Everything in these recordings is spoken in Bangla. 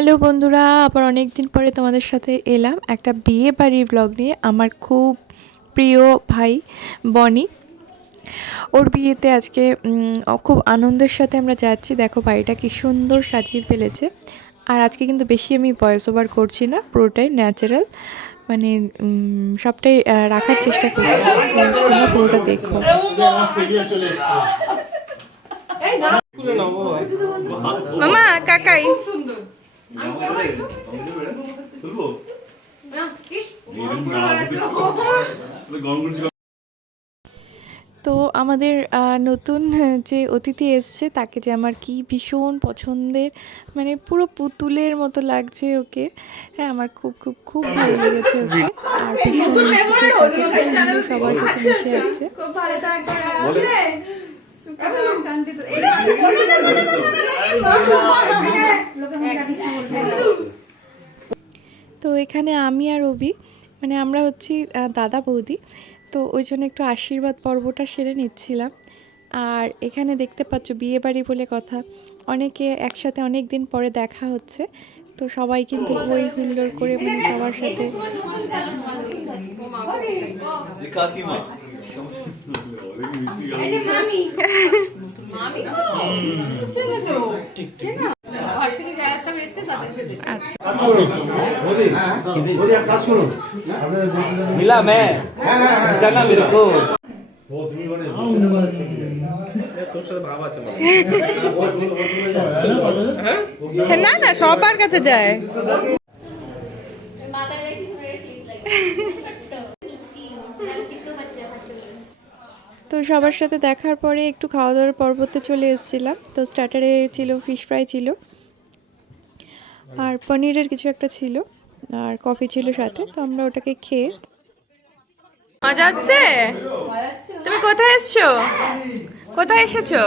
হ্যালো বন্ধুরা, আবার অনেক দিন পরে তোমাদের সাথে এলাম একটা বিয়ে বাড়ির ব্লগ নিয়ে। আমার খুব প্রিয় ভাই বনি, ওর বিয়েতে আজকে খুব আনন্দের সাথে আমরা যাচ্ছি। দেখো বাড়িটা কি সুন্দর সাজিয়ে ফেলেছে। আর আজকে কিন্তু বেশি আমি ভয়েস ওভার করছি না, পুরোটাই ন্যাচারাল, মানে সবটাই রাখার চেষ্টা করছি। তোমরা পুরোটা দেখো। মামা কাকাই তো আমাদের নতুন যে অতিথি এসছে তাকে যে আমার কি ভীষণ পছন্দের, মানে পুরো পুতুলের মতো লাগছে ওকে। হ্যাঁ, আমার খুব খুব খুব ভালো লেগেছে ওকে। আর ভীষণ সবার সাথে মিশে যাচ্ছে। তো এখানে আমি আর অভি, মানে আমরা হচ্ছি দাদা বৌদি, তো ওই জন্য একটু আশীর্বাদ পর্বটা সেরে নিচ্ছিলাম। আর এখানে দেখতে পাচ্ছ বিয়ে বাড়ি বলে কথা, অনেকে একসাথে অনেক দিন পরে দেখা হচ্ছে, তো সবাই কিন্তু হই হুল্লোড় করে মানে সবার সাথে। मिला मैं जाना मेरे को না না সবার কাছে যায়। তো সবার সাথে দেখার পরে একটু খাওয়া দাওয়ার পর্বতে চলে এসেছিলাম। তো স্টার্টারে ছিল ফিশ ফ্রাই ছিল, আর পনিরের কিছু একটা ছিল, আর কফি ছিল সাথে। তো আমরা ওটাকে খেয়ে। মজা হচ্ছে? তুমি কোথায় এসছো? কোথায় এসেছো?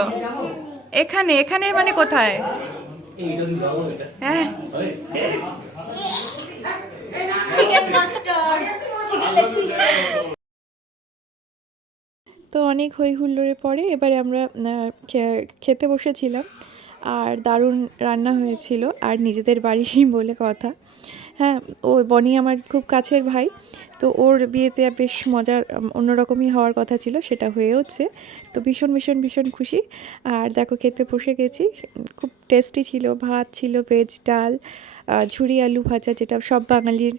এখানে এখানে মানে কোথায়? হ্যাঁ, chicken mustard, chicken leg piece. তো অনেক হই হুল্লোড়ের পরে এবারে আমরা খেতে বসেছিলাম। আর দারুণ রান্না হয়েছিল, আর নিজেদের বাড়ি বলে কথা। হ্যাঁ, ও বনি আমার খুব কাছের ভাই, তো ওর বিয়েতে বেশ মজার অন্যরকমই হওয়ার কথা ছিল, সেটা হয়েওছে। তো ভীষণ ভীষণ ভীষণ খুশি। আর দেখো খেতে বসে গেছি, খুব টেস্টি ছিল। ভাত ছিল, ভেজ ডাল, ঝুরি আলু ভাজা, যেটা সব বাঙালির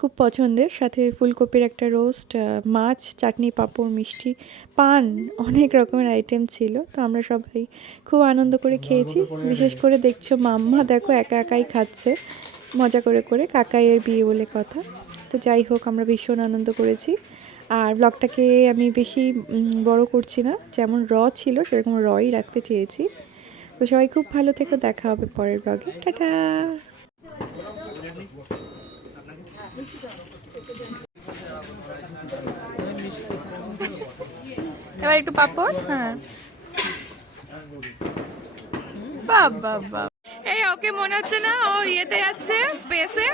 খুব পছন্দের, সাথে ফুলকপির একটা রোস্ট, মাছ, চাটনি, পাঁপড়, মিষ্টি, পান, অনেক রকমের আইটেম ছিল। তো আমরা সবাই খুব আনন্দ করে খেয়েছি। বিশেষ করে দেখছো মাম্মা দেখো একা একাই খাচ্ছে মজা করে করে, কাকাইয়ের বিয়ে বলে কথা। তো যাই হোক, আমরা ভীষণ আনন্দ করেছি। আর ব্লগটাকে আমি বেশি বড় করছি না, যেমন ছিল সেরকম রই রাখতে চেয়েছি। তো সবাই খুব ভালো থেকো, দেখা হবে পরের ব্লগে। টাটা। এবার একটু পাপড়। হ্যাঁ, বাবা এই ওকে মনে হচ্ছে না ও ইয়েতে যাচ্ছে, স্পেসে।